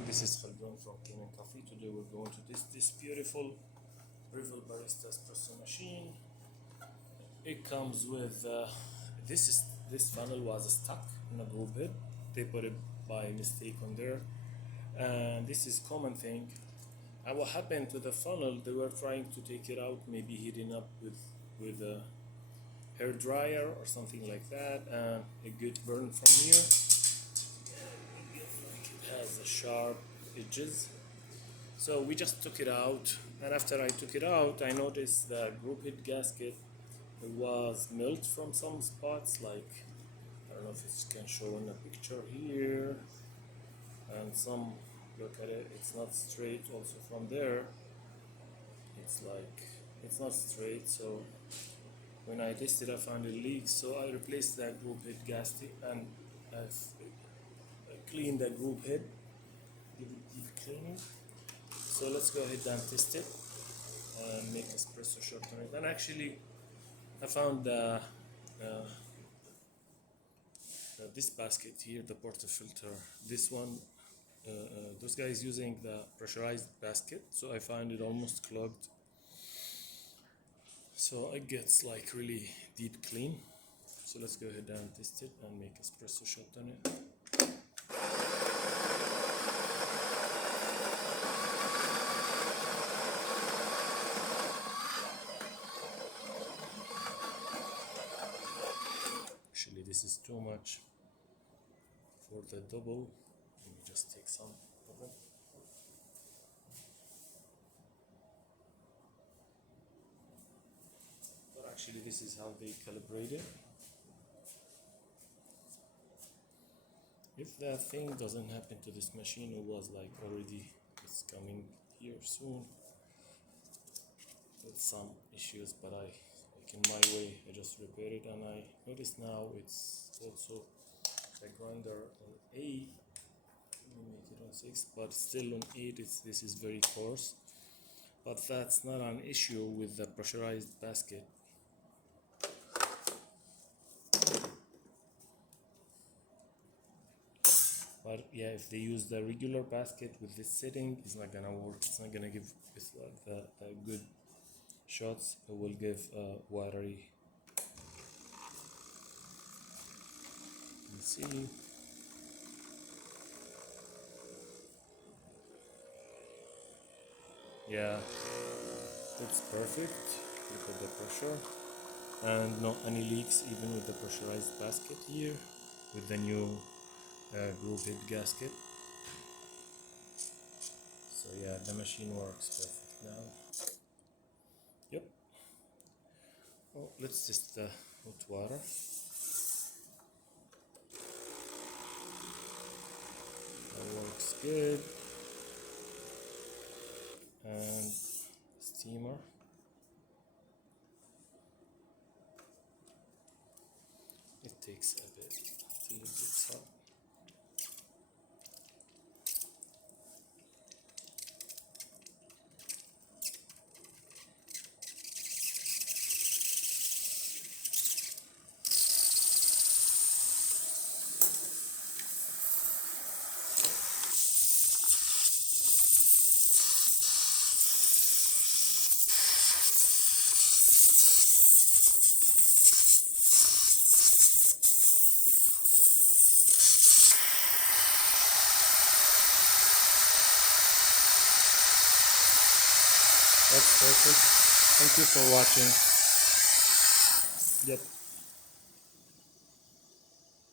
everyone, this is from Kanen Coffee. Today we're going to this beautiful Breville Barista Espresso machine. It comes with this funnel was stuck in a groove head. They put it by mistake on there, and this is common thing. And what happened to the funnel? They were trying to take it out, maybe heating up with a hair dryer or something like that, and it get burned from here. Has the sharp edges, so we just took it out, and after I took it out I noticed the group head gasket was melt from some spots, like I don't know if it can show in a picture here, and some, look at it, it's not straight also from there, it's like it's not straight. So when I tested I found it leaks, so I replaced that group head gasket and I've clean the group head, give it deep cleaning. So let's go ahead and test it and make espresso shot on it. And actually I found this basket here, the portafilter, this one, those guys using the pressurized basket, so I find it almost clogged, so it gets like really deep clean. So let's go ahead and test it and make espresso shot on it. Actually this is too much for the double. Let me just take some of it. But actually this is how they calibrate it. If that thing doesn't happen to this machine, it was like already, it's coming here soon with some issues, but like in my way I just repaired it, and I notice now it's also the grinder on 8. Let me make it on 6, but still on 8 this is very coarse, but that's not an issue with the pressurized basket. But yeah, if they use the regular basket with this setting, it's not gonna work. It's not gonna give it's like the good shots. It will give watery. Let's see. Yeah, it's perfect. Look at the pressure, and not any leaks even with the pressurized basket here with the new groove head gasket. So yeah, the machine works perfect now. Yep. Well, let's test the hot water. That works good. And steamer. It takes a bit till it gets hot. That's perfect. Thank you for watching. Yep.